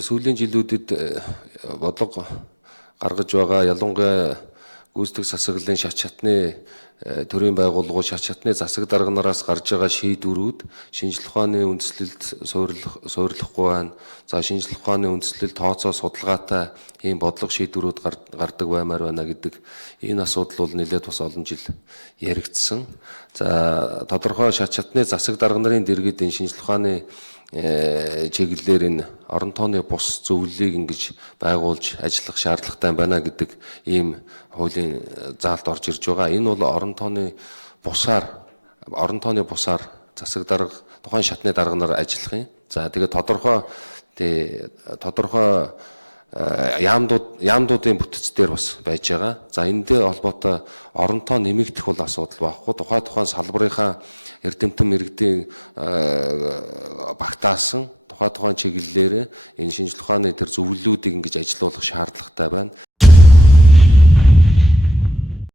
сүүлийн жилүүдэд бодлого гаргаж байгаа ялангуяа гүйцэтгэх засаглалын шат шатны төрийн байгууллагууд шат шатны засаг дарганараас гарч байгаа шийдвэрүүд шинжлэх ухааны үндэслэлд суурилахгүй байна. За шинжлэх ухааны үндэслэл тооцоо судалгаатай ийм бодлого шийдвэрүүд гардаг баймаар байна гэдэг энэ асуудал бол нэлээд бас олон жил яригдсан. За тодорхой шат шатны засаг дарга нарын дэргэд энэ шинжлэх ухааны чиглэлээр энэ орон тооны бус зөвлөлийг ингэж байгуулж ажиллах шаардлагатай байна гэдэг ийм хуулийн заалт орж ирж байгаа. Энэ бол орон тооны бусаар засаг дарга тухайн шатны дарга нар ажиллах юм. За тэгээд тодорхой яамдуудын бүтцээр бас байж байгаа. За энэтэй холбоотой оронтоо нэмэгдэх бол асуудал байхгүй. Тухайн салбарынхаа эрдэмтэн мэрэгдийн багтаасан тухайн чиглэлээр энэ шинжлэх ухааны тэр зөвлөлүүдийг ингэж ажилуулах шаардлагатай байна.